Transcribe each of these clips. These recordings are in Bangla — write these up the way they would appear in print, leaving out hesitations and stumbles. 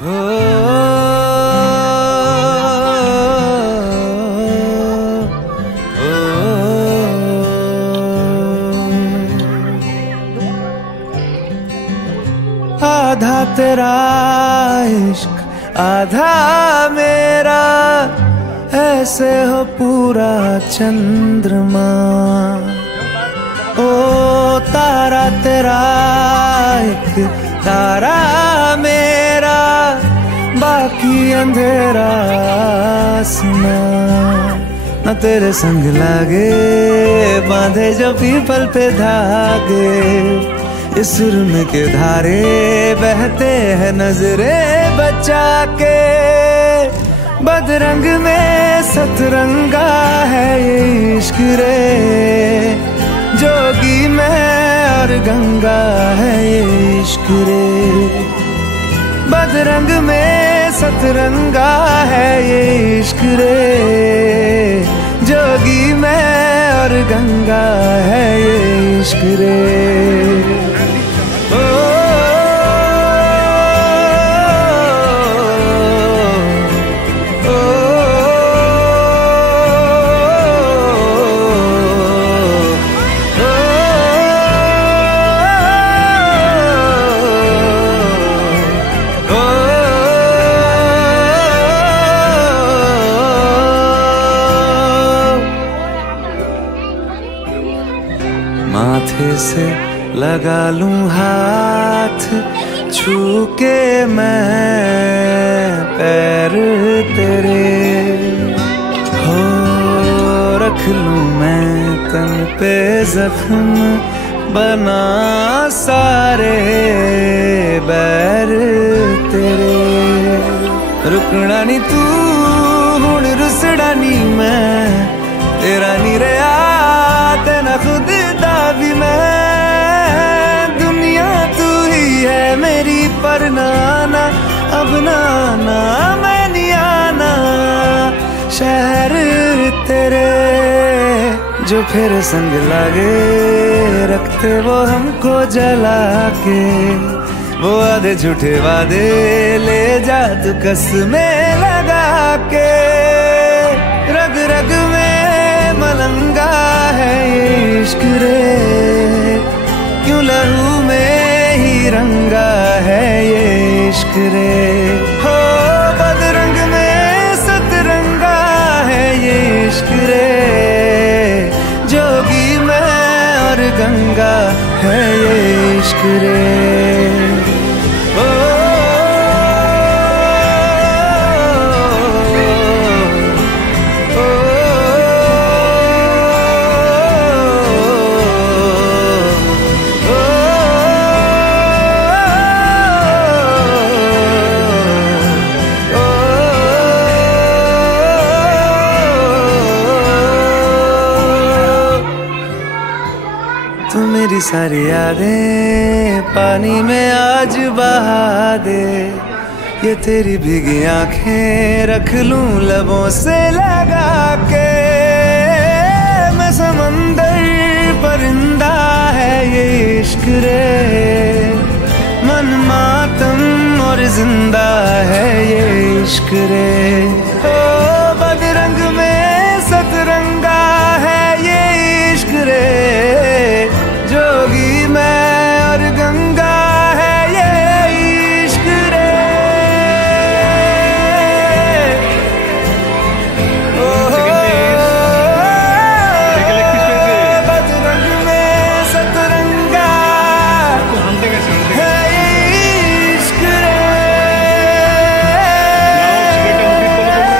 आधा तेरा इश्क आधा मेरा, ऐसे हो पूरा चंद्रमा। ओ तारा तेरा एक तारा मेरा, बाकी अंधेरा आसमां। न तेरे संग लागे बांधे जो पीपल पे धागे, इस सुरम के धारे बहते हैं नजरे बचा के। बदरंग में सतरंगा है ये इश्क रे, जोगी मैं और गंगा है ये इश्क रे। बदरंग में सतरंगा है ये इश्क रे, जोगी मैं और गंगा है ये इश्क रे। माथे से लगा लूं हाथ, छू के मैं पैर तेरे। हो रख लूं मैं तन पे जख्म, बना सारे बैर तेरे। रुकना नी तू हुण रुसड़ा नी मैं, तेरा नी रहा तेना खुद दा भी मैं। दुनिया तू ही है मेरी पर नाना, अब नाना मैं नहीं आना। शहर तेरे जो फिर संग लागे, रखते वो हमको जला के। वो आधे झूठे वादे ले जा तू कसमें लगा के। रग रग में मलंगा है ये इश्क रे, क्यों लहू में ही रंगा है ये इश्क रे। हो बदरंग में सतरंगा है ये इश्क रे, जोगी मैं और गंगा है ये इश्क रे। तू मेरी सारी यादें पानी में आज बहा दे। ये तेरी भीगी आंखें रख लूं लबों से लगा के। मैं समंदर परिंदा है ये इश्क रे, मन मातम और जिंदा है ये इश्क रे। ओ बदरंग में सतरंगा है ये इश्क रे, जोगी मैं और गंगा है ये इश्क रे। बदरंग में सतरंगा है ये इश्क रे।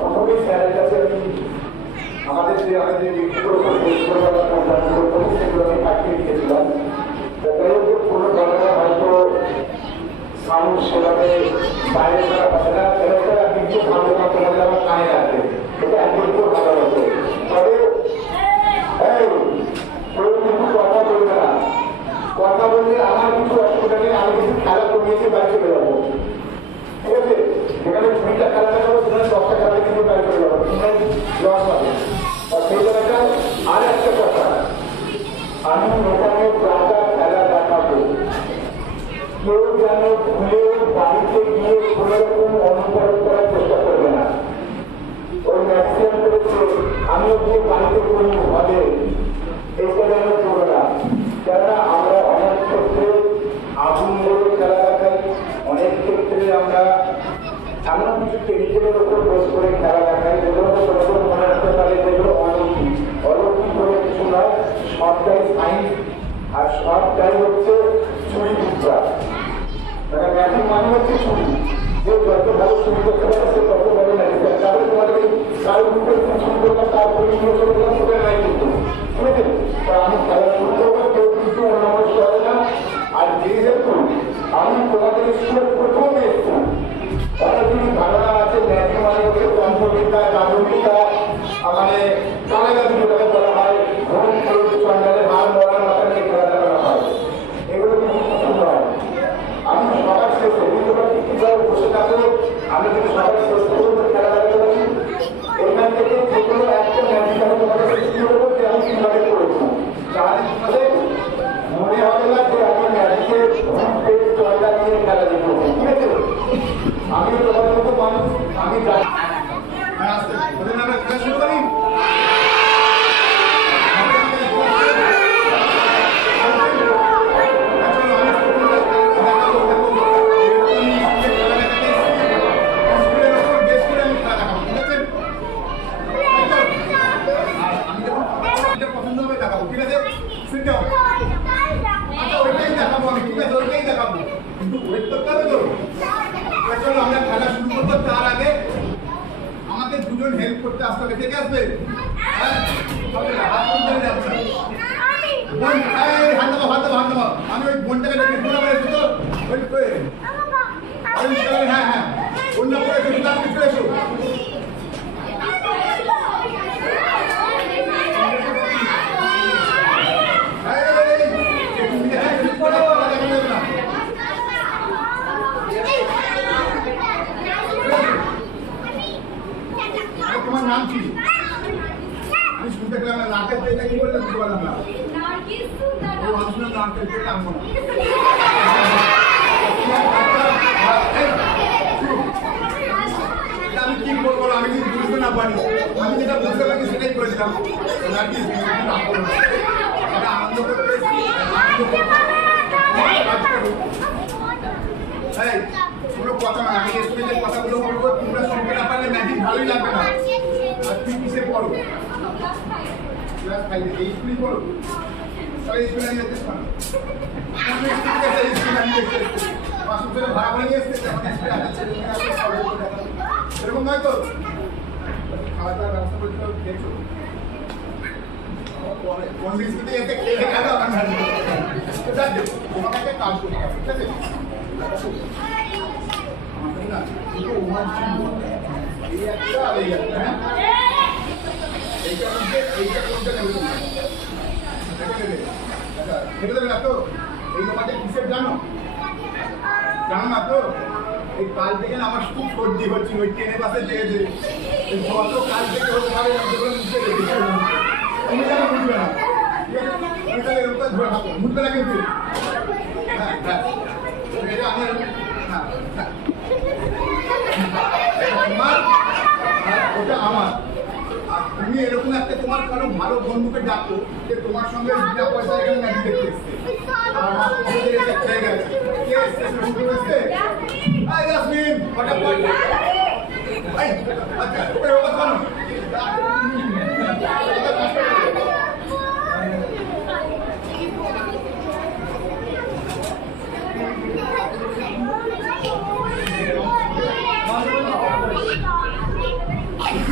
প্রথমেই স্যারের কাছে আমি আমাদের যে ব্যক্তিগুলো সেগুলো আমি পাঠিয়ে দিয়েছিলাম। কোনো ধরনের হয়তো সাউন্ড সেভাবে বাইরে করা হবে না, সেটা কিন্তু ভালো মতো তোমাদের আমার কানে রাখবে, এটা একদম খুব ভালো হতো। তবে কেউ কিন্তু কথা বলবে না, কথা বললে আমার কিছু অসুবিধা নেই, আমি কিছু খেলা কমিয়েছি বাড়ি চলে যাবো, ঠিক আছে? যেখানে 2টা খেলা দেখাবো সেখানে 10টা খেলা কিন্তু বাড়ি চলে যাবো, লস হবে। আর সেই জায়গাটা আর একটা কথা, আমি ওখানে যা খেলা দেখাবো কেউ যেন ভুলে বাড়িতে গিয়ে কোনো রকম অনুকরণ করার চেষ্টা করবে না। ওই ম্যাক্সিমাম করেছে আমিও গিয়ে বাড়িতে করি হবে, এইটা যেন করবে না। কেননা আমরা অনেক ক্ষেত্রে আগুন ধরে খেলা দেখাই, অনেক ক্ষেত্রে আমরা এমন কিছু কেমিক্যালের উপর বস করে খেলা দেখাই যেগুলো তো মনে রাখতে পারে যেগুলো অলৌকিক। অলৌকিক করে কিছু নয়, সবটাই সাইন্স আর সবটাই হচ্ছে চুরি বিদ্যা। মানে ম্যাজিক মানে হচ্ছে চুরি, যে যত ভালো চুরি করতে পারে সে তত ভালো ম্যাজিক। তাহলে তোমাদের কারো মুখে চুরি করলাম, তারপরে নিয়ে চলে গেলাম, সেটা নাই কিন্তু, ঠিক আছে? আমি খেলা শুরু করবো, কেউ কিন্তু অন্যমস্ত হবে না। আর যেহেতু আমি তোমাদের স্কুলের প্রথম এসছি, অনেকগুলি ধারণা আছে ম্যাজিক মানে হচ্ছে তন্ত্রবিদ্যা, জাদুবিদ্যা, মানে কালাগাছি যেটাকে বলা হয়, ঘুম চন্ডালের হার মরার মাথা নিয়ে খেলা করা হয়, এগুলো কিন্তু কিছু নয়। আমি সবার শেষে কিভাবে বসে থাকবো, আমি যদি সবার শেষ পর্যন্ত খেলা দেখাতে পারি, এখান থেকে যে কোনো একটা ম্যাজিক আমি তোমাদের সৃষ্টি করবো যে আমি কিভাবে করেছি, তাহলে তোমাদের মনে হবে না যে আমি ম্যাজিকের চন্ডা নিয়ে খেলা দেখবো, ঠিক আছে? আমি তোমাদের মতো মানুষ, আমি জানি খেলা শুরু করি। আমরা খেলা শুরু করবো, তার আগে আমাকে দুজন হেল্প করতে আসতে হবে, ঠিক আছে? আমি ওই বোনটাকে দেখে হ্যাঁ হ্যাঁ অন্য করে চলে এসো। তোমার নাম কি? আমি শুনতে পেলাম না, নাকের তেলটা কি বললে বুঝতে পারলাম না। নাকের তেল আনবো না। আমি কি করবো, আমি যদি বুঝতে না পারি, আমি যেটা বুঝতে পারি সেটাই করেছিলাম। আনন্দ করতে কোনো কথা না, আমি স্কুলে যে কথাগুলো বলবো তোমরা শুনতে না পারলে ম্যাজিক ভালোই লাগবে না। আর তুই কিসে পড়ো? ক্লাস 5 এই স্কুলে পড়ো, তাহলে স্কুলে নিয়ে যেতে পারো। স্কুলে ভাড়া করে নিয়ে এসছে, এরকম নয় তো? খাওয়া দাওয়ার ব্যবস্থা করতে হবে, খেয়েছো? কোন স্কুলে এসে খেয়ে গেল তোমাকে একটা কাজ করতে হবে, ঠিক আছে? জানো না তো? এই কাল থেকে আমার খুব সর্দি হচ্ছে, ওই ট্রেনে বাসে যেতে কত কাল থেকে হতে পারে তুমি জানো, বুঝবে না, ঠিক আছে? এরকম ধরে থাকো, বুঝবে না কিন্তু। হ্যাঁ হ্যাঁ আমি হ্যাঁ তোমার আর ওটা আমার। আর তুমি এরকম একটা তোমার কারো ভালো বন্ধুকে ডাকো যে তোমার সঙ্গে বিনা পয়সা এখানে ম্যাজিক দেখতে এসছে, খেয়ে গেছে, কে এসছে বুঝতে পেরেছে? জাসমিন ফটাফট আচ্ছা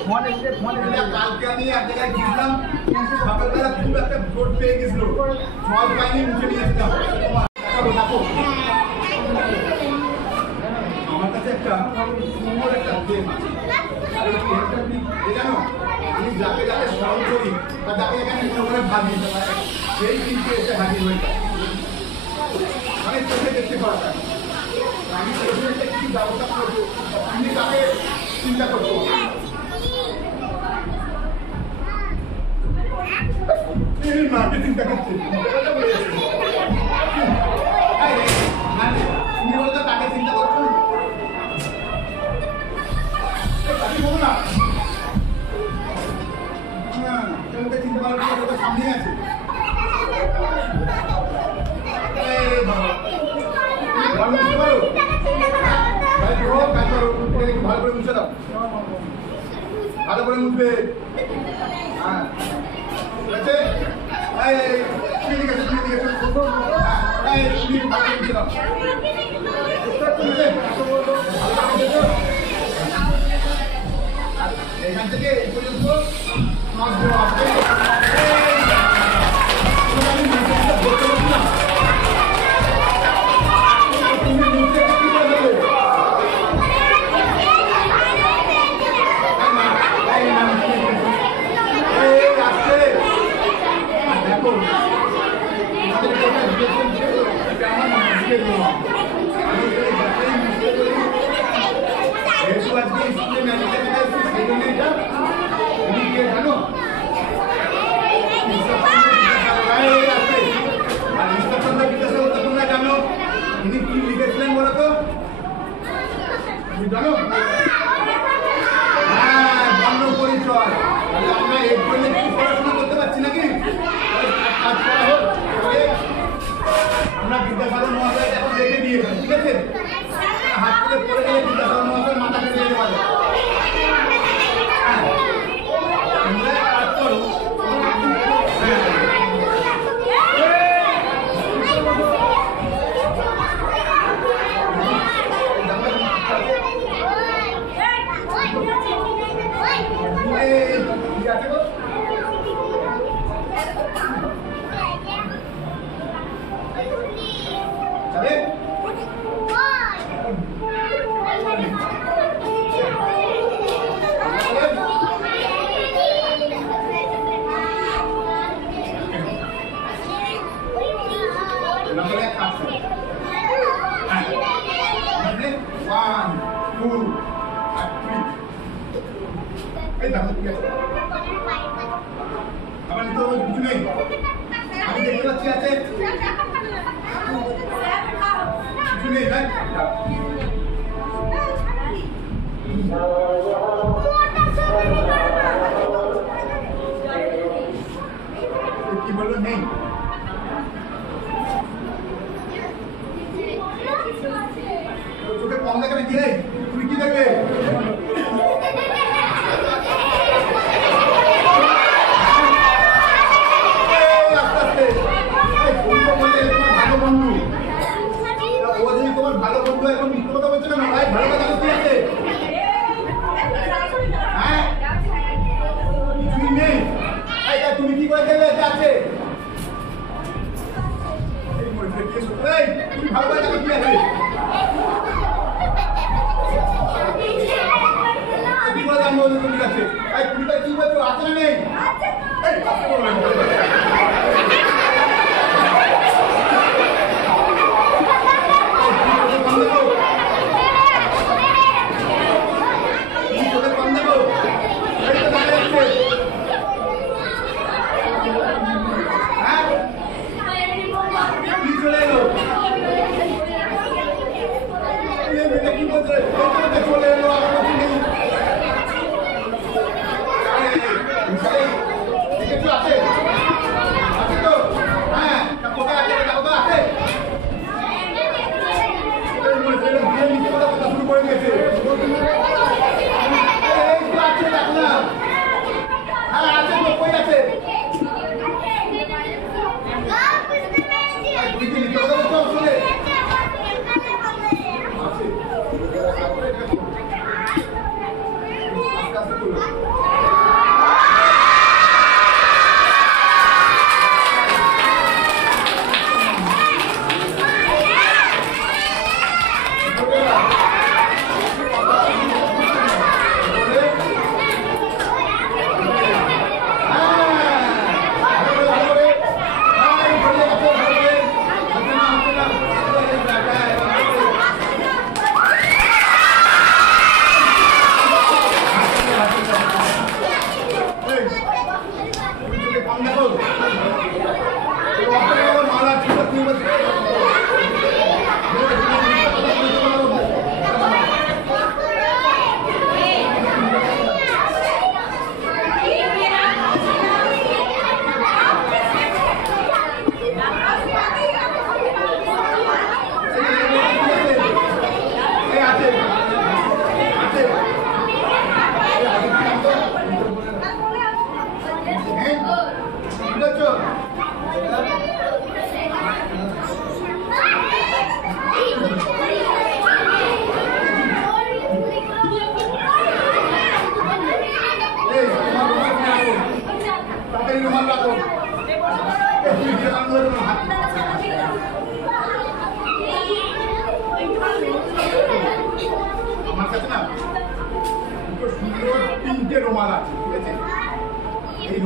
কালকে আমি এক জায়গায় গিয়েছিলাম, সকালবেলা খুব একটা জোর পেয়ে গেছিল, জল পাইনি, মুখে নিয়েছিলাম। আমার কাছে একটা সুন্দর একটা গেম আছে, জানো, আমি যাকে যাকে স্মরণ করি বা যাকে এখানে করে ভাবি, সেই কিন্তু এসে হাজির হয়ে যায়। মানে চোখে দেখতে পাওয়া যায়, আমি চোখে কি ব্যবস্থা করবো, আমি তাকে চিন্তা করবো। মাকে চিন্তা করছি, তুমি বলতো তাকে চিন্তা করছো না, চিন্তা করার সামনে আছে। ভালো করে মুছে দাও, ভালো করে মুছবে। হ্যাঁ ঠিক আছে, ঠিক আছে, এখান থেকে এই পর্যন্ত জানো, হ্যাঁ বর্ণ পরিচয়। আমরা এর জন্য পড়াশোনা করতে পারছি নাকি? কাজ করা হোক, আমরা বিদ্যাসাগর মহাশয় এখন রেখে দিয়েছি, ঠিক আছে? হাত থেকে পড়ে গেলে বিদ্যাসাগর মহাশয় মাথা কেটে যেতে পারে। আমরা কাজ করো, আমার তো কিছু নেই, আমি দেখতে পাচ্ছি আছে কিছু নেই, তাই কি বললো নেই? চোখে কম দেখাবে কি নেই, তুমি কি দেখবে? তোমার ভালো বন্ধু এখন মিথ্যে কথা বলছে না, ভাই ভালো কথা বলতে আছে, হ্যাঁ কিছুই নেই। তুমি কি করে দেখলে আছে? তুমি ভালো কথা কি আছে? কি বলে আমি বলবো তুমি কাছে? তুমি কি বলছো, আছে না নেই?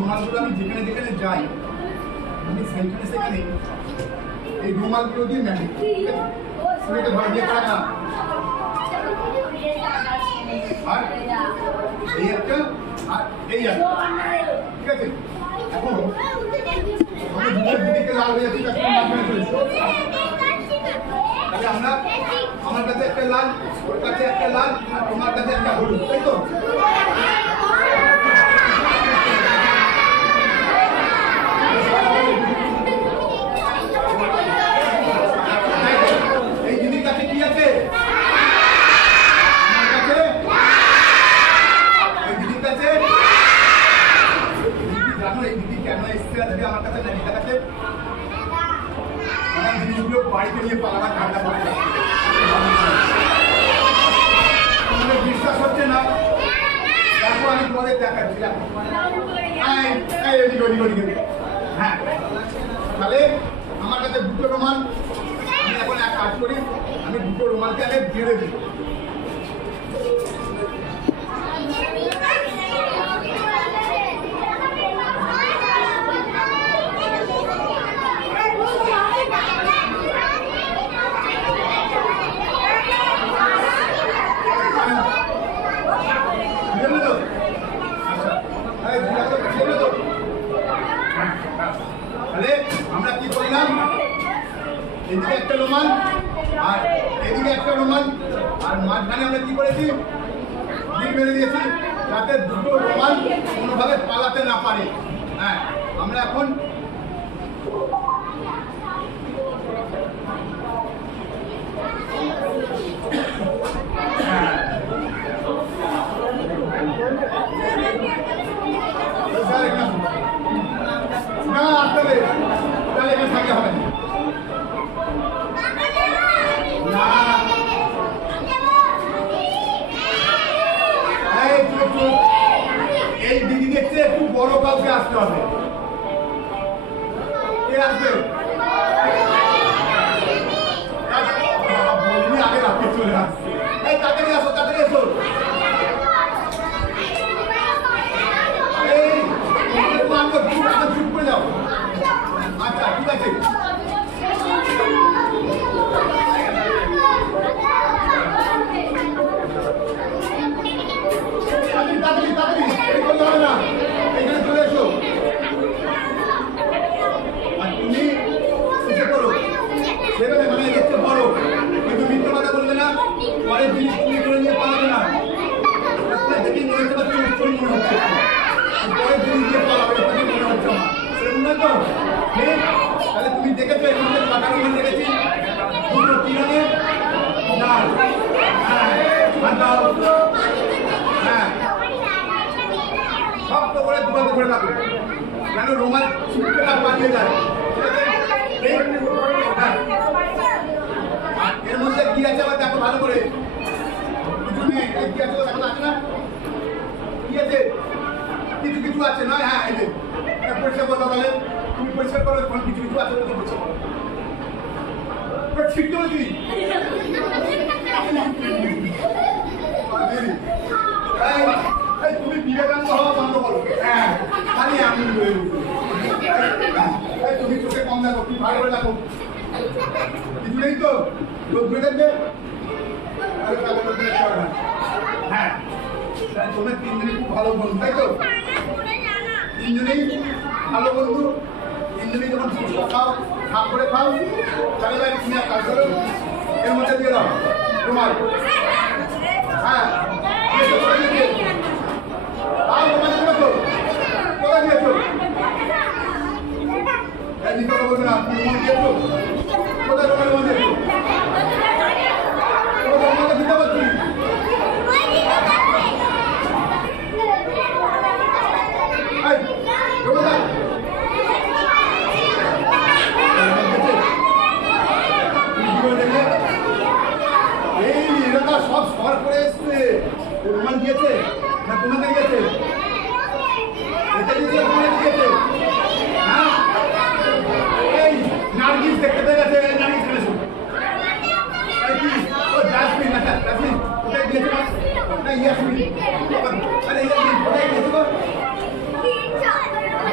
রুমালগুলো আমি যেখানে যেখানে যাই আমি সেইখানে সেখানে এই রুমালগুলো দিয়ে ম্যাজিক শুনেতে ভয় দিয়ে করা না। আর এই একটা আর এই একটা, ঠিক আছে? এখন আমি দুদিকে লাল হয়ে যাচ্ছি, তাহলে আমরা আমার কাছে একটা লাল, ওর কাছে একটা লাল, আর তোমার কাছে একটা হলুদ, তাই তো? এই দিদির কাছে কি আছে? আমার কাছে এই দিদির কাছে জানো এই দিদি কেন এসছে আজকে আমার কাছে দিদির কাছে? আমার জিনিসগুলো বাড়িতে নিয়ে পালাবার ঠান্ডা পড়ে যাচ্ছে। তোমাদের বিশ্বাস হচ্ছে না, তারপর আমি তোমাদের দেখাচ্ছি। হ্যাঁ, তাহলে আমার কাছে দুটো রুমাল, আমি এখন এক কাজ করি, আমি দুটো রুমালকে আগে বেঁধে দিই। আমরা কি করলাম, এদিকে একটা রুমাল আর এদিকে একটা রুমাল, আর মাঝখানে আমরা কি করেছি, গিট বেঁধে দিয়েছি যাতে দুটো রুমাল কোনোভাবে পালাতে না পারে। হ্যাঁ, আমরা এখন না আসতে হবে, তাহলে এখানে থাকলে হবে না। এই দিদি দেখছে একটু বড় কাউকে আসতে হবে। কে আসবে? বলিনি আগে রাতে চলে আসছে। এই তাড়াতাড়ি আসো, তাড়াতাড়ি এসো। এই চুপ করে যাও। আচ্ছা ঠিক আছে, এখানে চলে এসো। আর তুমি করো সেভাবে, মানে দেখতে বড়, কিন্তু মিথ্যে কথা বলবে না, পরের জিনিস তুমি করে নিয়ে পালাবে না। দেখি মনে হচ্ছে মনে হচ্ছে পরের জিনিস নিয়ে পালাবে মনে হচ্ছে আমার তো। তাহলে তুমি দেখেছো এখানে টাকা রুমাল দেখেছি, দুটো কিরণে ডাল। হ্যাঁ, শক্ত করে দুটো করে রাখো, কেন রুমাল ছুটতে না পালিয়ে যায়। এর মধ্যে কি আছে আবার দেখো ভালো করে, কিছু নেই, কি আছে দেখো, আছে না? কি আছে? কিছু কিছু আছে নয়? হ্যাঁ, এই যে পরিষ্কার করো, তাহলে তুমি পরিষ্কার করো, কিছু কিছু আছে পরিষ্কার করো। ঠিক তো তুমি তুমি বিবেকানন্দ হওয়া বন্ধ করো। হ্যাঁ, খালি আমি তুমি চোখে কম দেখো, তুমি ভালো করে দেখো, কিছু নেই তো লোক দেখবে। হ্যাঁ, তোমরা তিনজনে খুব ভালো বন্ধু, তাই তো? তিনজনেই ভালো বন্ধু, তিনজনেই যখন খাও, ভাগ করে খাও। তাহলে তুমি এক কাজ করো, এর মধ্যে দিয়ে দাও রুমাল। হ্যাঁ, কোথায় দিয়েছো? বলবে না, তুমি রুমাল দিয়েছো? কোথায় রুমাল দিয়েছো? দিতে পারছি সব সর করে এসছে। রুমাল দিয়েছে না তোমাদের গেছে? এটা দিয়েছে, তোমাদের দিয়েছে। হ্যাঁ, এই নার্গিস দেখতে পেয়ে গেছে, নার্গিস গেছে। ও জাসমিন, আচ্ছা জাসমিন কোথায় দিয়েছে? না ইয়াসমিন, আরে ইয়াসমিন কোথায় দিয়েছে?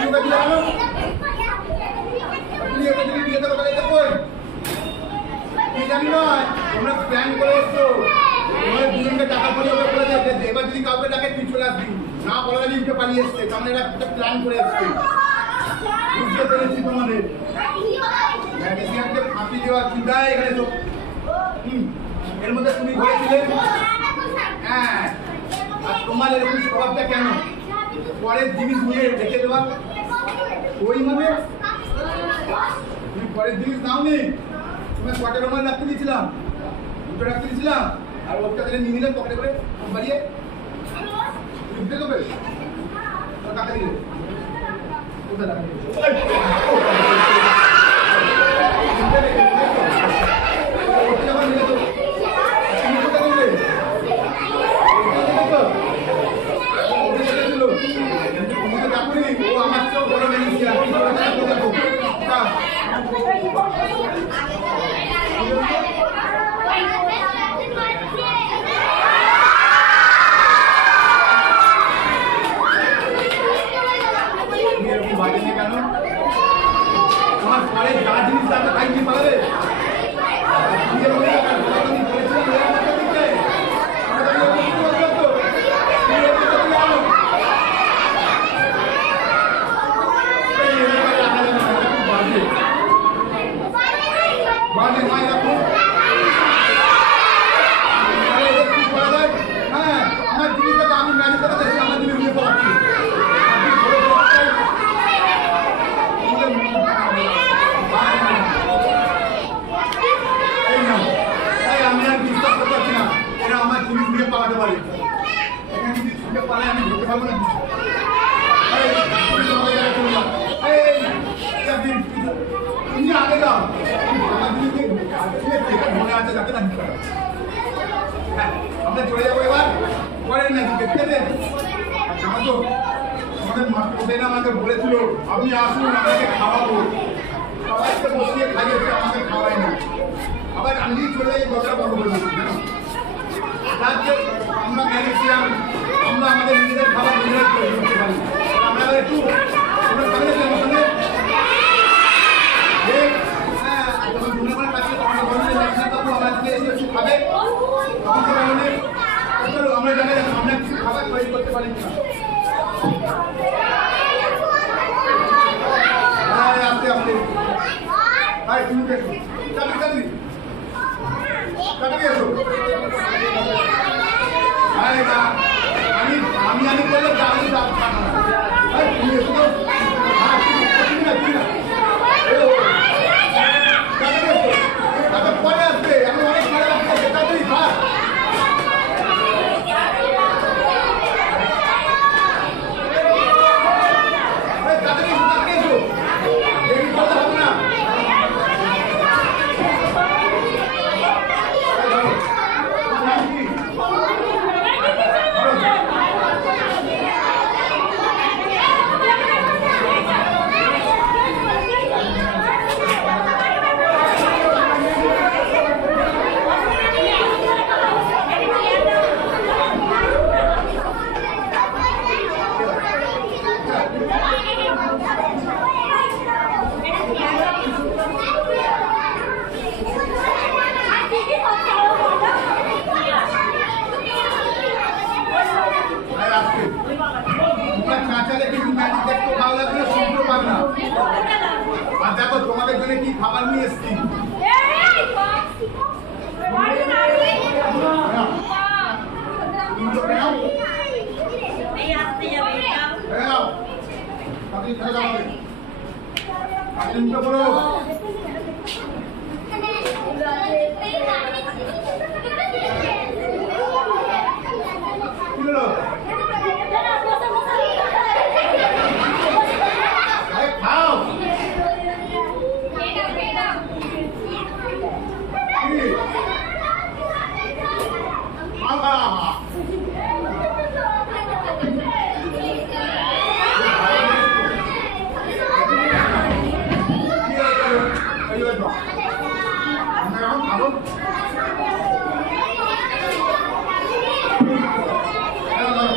তোমরা প্ল্যান করে এসছো তোমাদের দুজনকে টাকা পড়ে এবার যদি কাউকে টাকা তুই চলে আসবি না বলা গেলে উঠে পালিয়ে এসছে তাহলে এটা একটা প্ল্যান করে এসছে বুঝতে পেরেছি তোমাদের ফাঁকি দেওয়া চিন্তায় এখানে তো এর মধ্যে তুমি ঘরেছিলে হ্যাঁ আর তোমার এরকম স্বভাবটা কেন পরের জিনিস নিয়ে রেখে দেওয়া ওই মানে তুমি পরের জিনিস নাও নি তোমার কটা রোমাল রাখতে দিয়েছিলাম দুটো রাখতে দিয়েছিলাম আর ওটা থেকে নিয়ে নিলে পকেটে করে বাড়িয়ে বুঝতে দেবে টাকা দিলে কোথায় টাকা আমরা চলে যাবো এবার পরের না দেখতে দেন আমাকে বলেছিল আপনি আসুন আপনাকে খাওয়াবো সবাইকে বসিয়ে খাইয়েছে আমাকে খাওয়াই না আবার আমি চলে যাই কথা বন্ধ করে দিচ্ছি আমরা ভেবেছিলাম আমরা আমাদের নিজেদের খাবার নিজেরাই তৈরি করতে পারি আমরা একটু আমরা খাবে আমরা জানি আমরা কিছু খাবার তৈরি করতে পারি না আসতে আসতে ভাই তুমি দেখো চাবি চাবি চাবি এসো আমি আমি আমি বললে চাবি ভাই তুমি এসো পরে আসবে আমি অনেক ভালো লাগছে তাড়াতাড়ি ভাত দেখো তোমাদের জন্য কি খাবার নিয়ে এসছি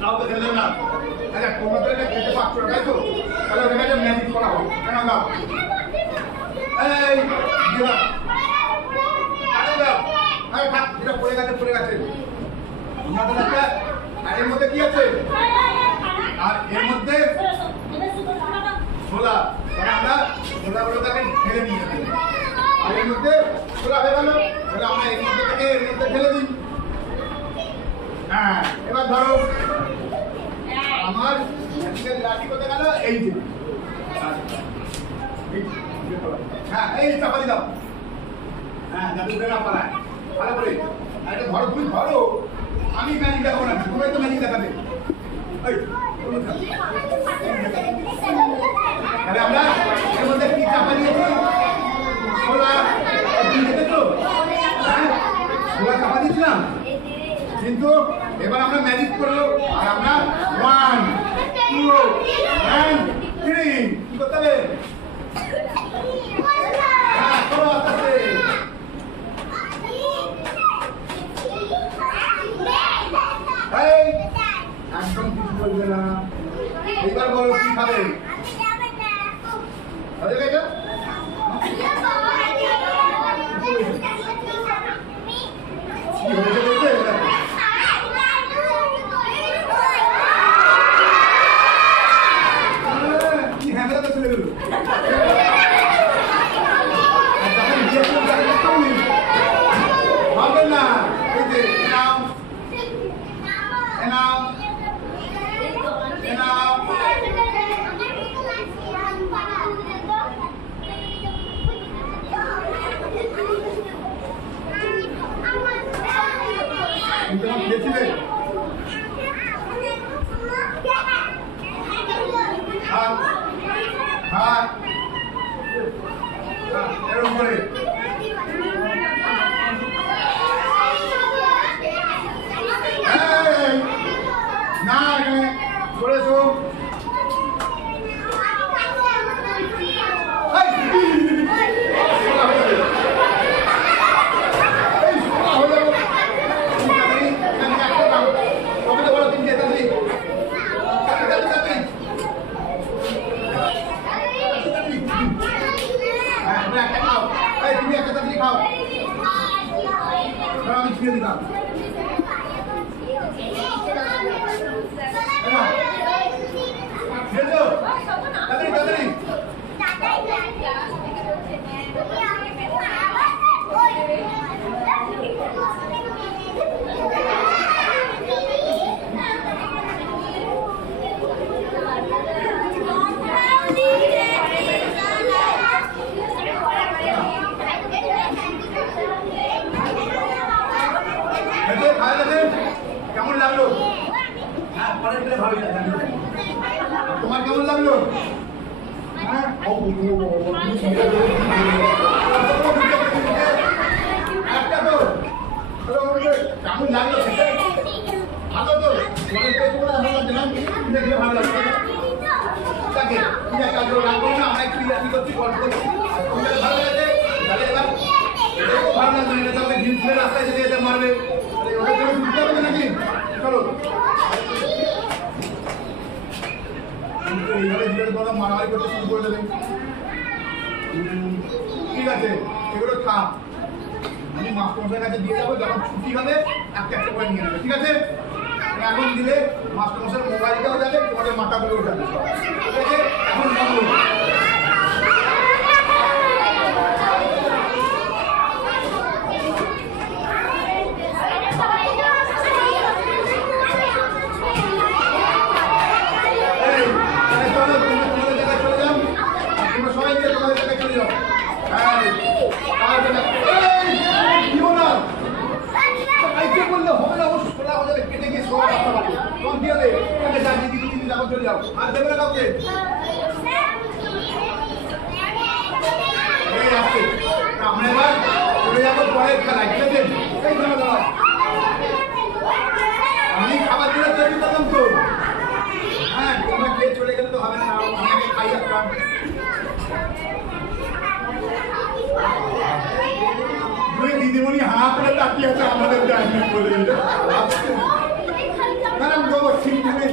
কাউকে খেলে না। আচ্ছা তোমরা তো এটা খেতে পারছো না তাই তো? তাহলে ওখানে একটা ম্যাজিক করা হোক। কেন দাও? এই দিবা। আরে দাও। আরে থাক, এটা পড়ে গেছে পড়ে গেছে। তোমাদের একটা আর এর মধ্যে কি আছে? আর এর মধ্যে ছোলা। তাহলে আমরা ছোলাগুলোকে ঢেলে দিই। আর এর মধ্যে ছোলা হয়ে গেল। তাহলে আমরা এর মধ্যে থেকে এর মধ্যে ঢেলে দিই। হ্যাঁ, এবার ধরো আমার লাঠি কোথায় গেল? এই যে হ্যাঁ, এই চাপাতি দাও। হ্যাঁ, যাতে উঠে না পালায়। ভালো করে এটা ধরো, তুমি ধরো। আমি ম্যাজিক দেখাবো না, তোমরাই তো ম্যাজিক দেখাবে। তাহলে আমরা এর মধ্যে কি চাপা দিয়েছি? ছোলা। দেখেছো? হ্যাঁ, ছোলা চাপা দিয়েছিলাম। কিন্তু এবার আমরা ম্যাজিক করবো আর আমরা 1 2 and 3 কি করতে হবে? হ্যাঁ, করো আস্তে এই একদম কিছু বলবে না। এবার বলো কি খাবে? হয়ে গেছে? কি হয়েছে বলতে? কি হ্যাঁ তো চলে গেল। হবে না। এই যে নাম নাম নাম খেয়েছিলে? এরকম করে না করেছো। তুমি একটা তাড়াতাড়ি খাও। আমি ছিঁড়ে দিলাম। তাড়াতাড়ি তাড়াতাড়ি কেমন লাগলো? তোমার কেমন লাগলো? একটা তো কেমন লাগলো? ভালো তো ভালো লাগছে না? দেখলে ভালো লাগছে তাকে রাখবো না। আমরা একটু কি করছি গল্প করছি। ভালো লাগছে তাহলে এবার ভালো লাগছে না তাহলে জিনিস রাস্তায় যেতে যেতে মারবে। ওটা তুমি বুঝতে পারবে নাকি? চলো এইভাবে ধীরে ধীরে মারামারি করতে শুরু করে দেবে। ঠিক আছে, এগুলো থাক। আমি মাস্টারমশাইয়ের কাছে দিয়ে যাবো, যখন ছুটি হবে একটা একটা করে নিয়ে নেবে। ঠিক আছে? এখন দিলে মাস্টারমশাইয়ের মোবাইলটাও যাবে, তোমাদের মাথাগুলোও যাবে। ঠিক আছে? এখন চলে যাও আর দেবে না কাউকে। আমরা এবার চলে যাবো পরের খেলায়। ঠিক আছে? এই খেলা দাও। আমি খাবার দিলে তৈরি করলাম তো। হ্যাঁ, তোমরা খেয়ে চলে গেলে তো হবে না। আমাকে খাই একটা। দুই দিদিমণি হা করে তাকিয়ে আছে আমাদের বলে। ম্যাডাম ঠিক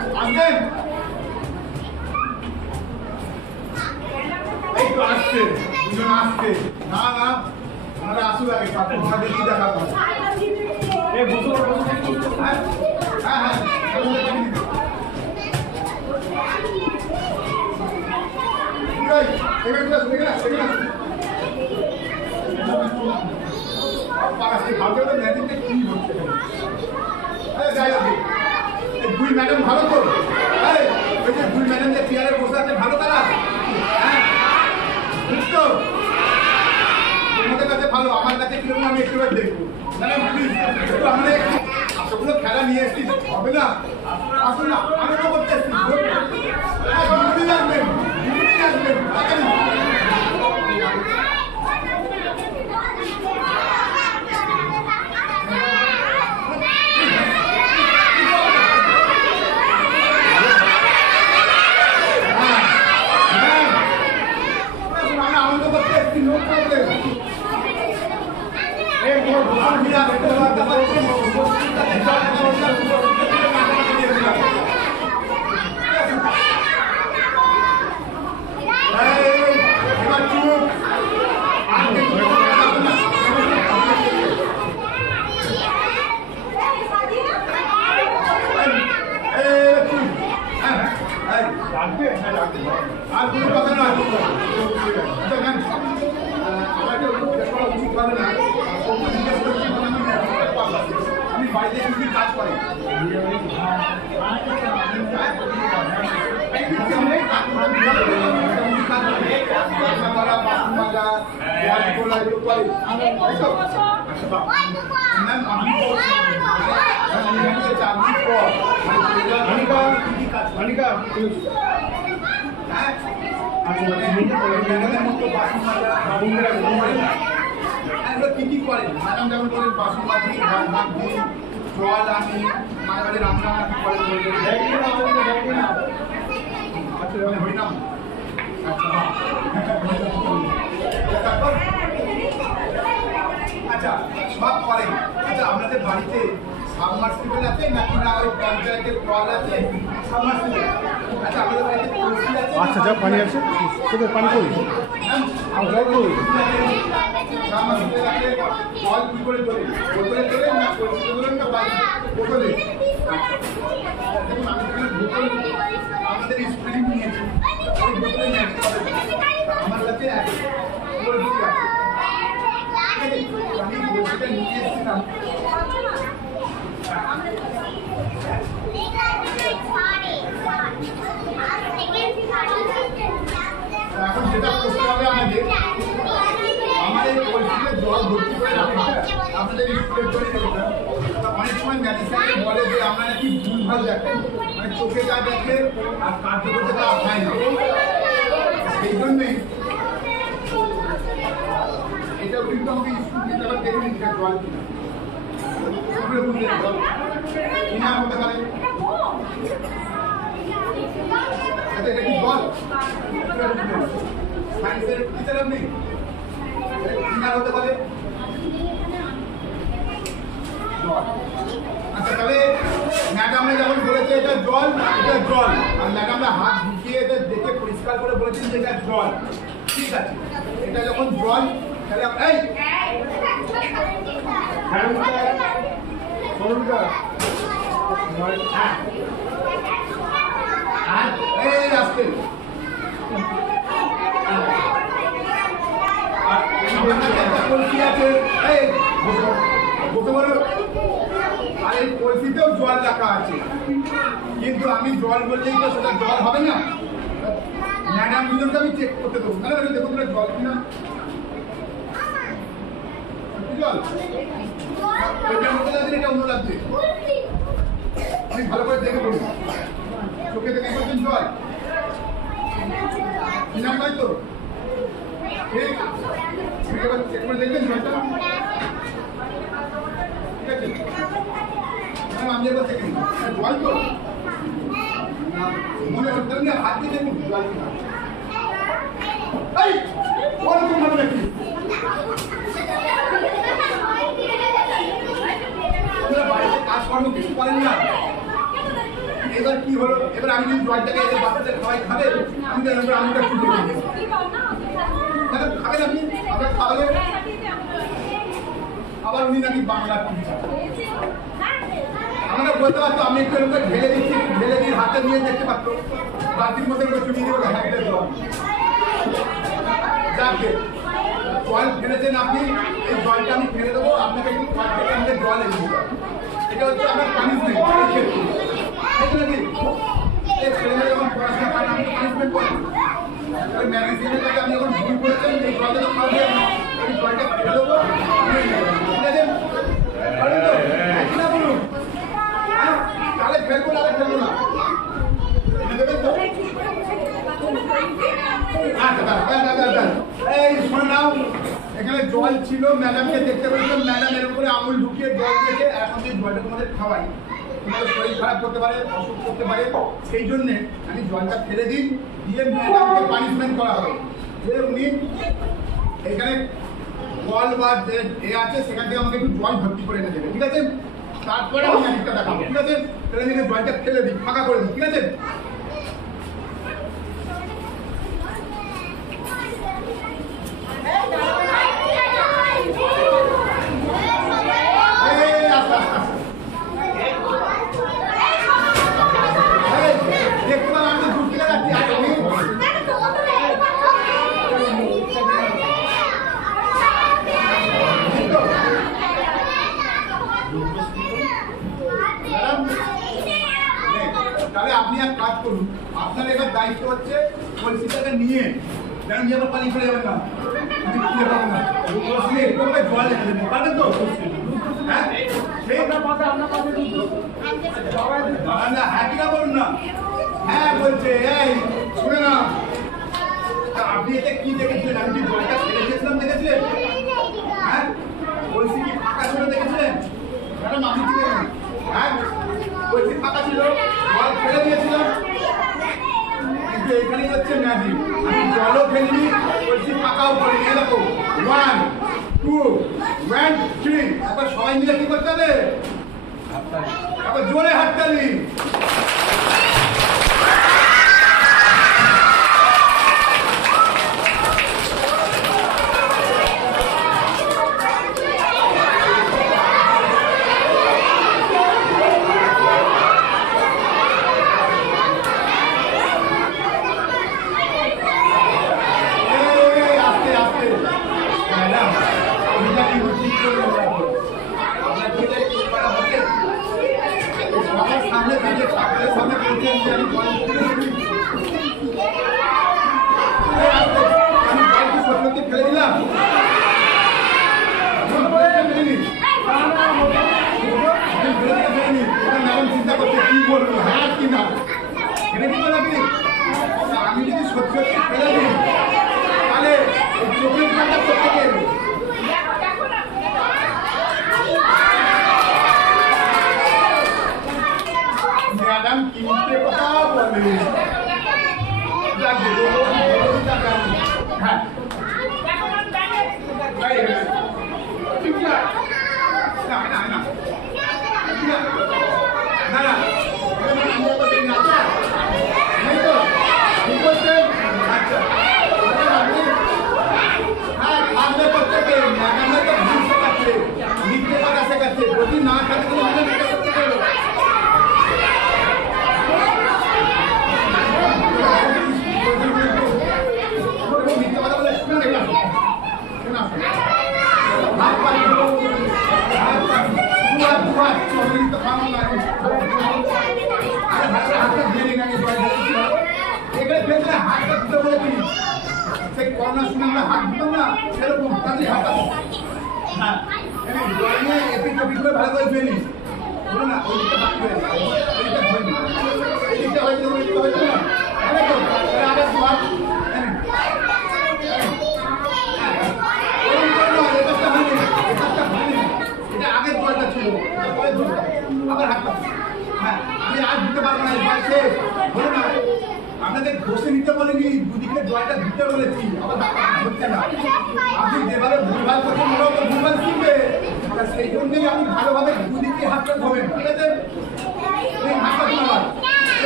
আসবেন এই তো আসছে দুজন আসছে না না ওনারা আসুক আগে তারপর ওনাদের কি দেখাবো এই বসো হ্যাঁ হ্যাঁ হ্যাঁ দুই ম্যাডাম ভালো তো ওই যে দুই ম্যাডাম যে চেয়ারে বসে আছে ভালো তারা হ্যাঁ বুঝতো তোমাদের কাছে ভালো আমার কাছে কিরকম আমি একটু দেখবো ম্যাডাম প্লিজ একটু আমাদের এতগুলো খেলা নিয়ে এসেছি হবে না আসুন না আনন্দ করতে এসেছি আসবেন আসবেন আর কোনো কথা নয় আমাকে উচিত হবে না আমি বাড়িতে কিছু কাজ করি কি কি করেন ম্যাডাম যেমন করেন বাসন বাজি ভাত দিই জল আনি মাঝে মাঝে রান্না কি করেন হরিনাম আচ্ছা সব করেন আচ্ছা আপনাদের বাড়িতে সাবমার্সিবল আছে নাকি না ওই পঞ্চায়েতের কল আছে সাবমার্সিবল আচ্ছা আমাদের বাড়িতে কলসি আছে আচ্ছা যা পানি আছে তোদের পানি কই জল কই সাবমার্সিবল আছে জল কি করে তোলে বোতলে তোলে না কলসি তোলেন না বাইরে বোতলে আমাদের স্প্রিং নিয়েছি ওই বোতলে আমার কাছে আছে কলসি আছে আমি বোতলটা নিয়ে এসেছিলাম এখন যেটা করতে হবে আমাদের পরিস্থিতিতে জল ভর্তি করে আপনাদের অনেক সময় ম্যাজিস্ট্রেট বলে যে আমরা নাকি ভুলভাল দেখেন মানে চোখে যা দেখে আর কার্যকরতে তা হয় না সেই জন্যই এটা কিন্তু আমাকে স্কুল দিতে আবার দেখে নিন জল কিনা কিনা হতে পারে এটা কি জল সায়েন্সের টিচার আপনি কিনা হতে পারে আচ্ছা তাহলে ম্যাডামরা যখন বলেছে এটা জল আর ম্যাডামরা হাত ঢুকিয়ে এটা দেখে পরিষ্কার করে বলেছেন যে এটা জল ঠিক আছে এটা যখন জল তাহলে এই এই রাস্তে আর এই কলসিতেও জল রাখা আছে কিন্তু আমি জল বললেই তো সেটা জল হবে না ম্যাডাম দুজনকে আমি চেক করতে দেবো না দেখুন জল কিনা জল এটা মতো লাগছে এটা অন্য লাগছে আমি ভালো করে দেখে বলুন চোখে দেখে বলছেন জল কিনা নয় তো ঠিক এবার চেক করে দেখবেন জলটা ঠিক আছে আমি এবার দেখে নিই জল তো মনে হচ্ছে না হাত দিয়ে দেখুন জল কিনা এই ওরকম ভাবে দেখি বাড়িতে কাজকর্ম কিছু করেন না এবার কি হলো, এবার আমি যদি জলটাকে এদের বাচ্চাদের খাওয়াই খাবে, আমি তো এবার আমুলটা ছুটে দিই, খাবেন আপনি, আপনার খাওয়ালে আবার উনি নাকি বাংলার টিচার। আমাকে বলতে পারতো, আমি একটু এরকম ঢেলে দিচ্ছি, ঢেলে দিয়ে হাতে নিয়ে দেখতে পারতো, বালতির মধ্যে চুটিয়ে দেবো, হাতে জল যাকে জল ফেলেছেন আপনি, এই জলটা আমি ফেলে দেবো, আপনাকে একটু জল থেকে আমাদের জল এনে দিতে হবে। এটা হচ্ছে আপনার পানিশমেন্ট। এই ছেলেমেয়ে যখন পড়াশোনা করেন আপনি পানিশমেন্ট করেন, ওই ম্যাগাজিনের কাছে আপনি যখন ভুল করেছেন, এই জলটা যখন খাওয়াবে আমি জলটা ফেলে দেবো, ঠিক আছে? বলুন তাহলে ফেলবো না, ফেলবো না, এই শোনো নাও, এখানে জল ছিল, ম্যাডামকে দেখতে পেয়েছিলাম, ম্যাডাম এর উপরে আঙুল ঢুকিয়ে জল দিয়েছে, এখন যে জলটা তোমাদের খাওয়াই, তোমাদের শরীর খারাপ করতে পারে, অসুখ করতে পারে, সেই জন্যে আমি জলটা ফেলে দিই, দিয়ে ম্যাডামকে পানিশমেন্ট করা হবে যে উনি এখানে কল বা যে আছে সেখান থেকে আমাকে একটু জল ভর্তি করে এনে দেবে, ঠিক আছে? তারপরে আমি একটা দেখাবো, ঠিক আছে? তাহলে আমি জলটা ফেলে দিই, ফাঁকা করে দিই, ঠিক আছে? তাহলে আপনি এক কাজ করুন, আপনার এবার দায়িত্ব হচ্ছে কলসিটাকে নিয়ে যেন নিয়ে আবার পানি ফেলে যাবেন না, জল এনে দেবেন, পারবেন তো? হ্যাঁ কিনা বলুন না, হ্যাঁ বলছে, এই শুনে না, আপনি এতে কি দেখেছিলেন? আমি যে জলটা ফেলে দিয়েছিলাম দেখেছিলেন? হ্যাঁ কলসি কি ফাঁকা ছিল দেখেছিলেন? ম্যাডাম আপনি কি দেখেন? হ্যাঁ কলসি ফাঁকা ছিল, জল ফেলে দিয়েছিলাম, কিন্তু এখানেই হচ্ছে ম্যাজিক, আমি জলও ফেলিনি, কলসি ফাঁকাও করিনি। দেখো 1 2 1 3, একবার সবাই মিলে কি করতে হবে? একবার জোরে হাততালি। চিন্তা করছে কি বলবো, হ্যাঁ কি না, আমি যদি সত্যি সত্যি ফেলে দিই তাহলে চোখের কাটা করতে গেলে ম্যাডাম কিনতে কথা বলে, হ্যাঁ না খাতে করোনার সময় আমরা হাত দিতাম না, সেরকম কাজে হাত হ্যাঁ এপিক টপিক করে ভালো করে ফেলি বলো না, ওই দিকটা বাকি হয়ে যায়, ওই দিকটা ধরে নি, এই দিকটা হয়েছে ওই দিকটা হয়েছে না, আবার তোমার এটা আগের জলটা ছিল, আবার হাত হ্যাঁ আমি আর দিতে পারবো না, শেষ বলো না, আপনাদের ঘষে নিতে বলেনি, দুদিকে জলটা দিতে বলেছি, আবার হচ্ছে না, আপনি যেভাবে ভুলভাল করছেন ওরা ভুলভাল শিখবে, সেই জন্যই আপনি ভালোভাবে দুদিকে হাতটা ধোবেন, ঠিক আছে? হাতটা ধোবেন।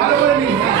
ভালো করে নিন।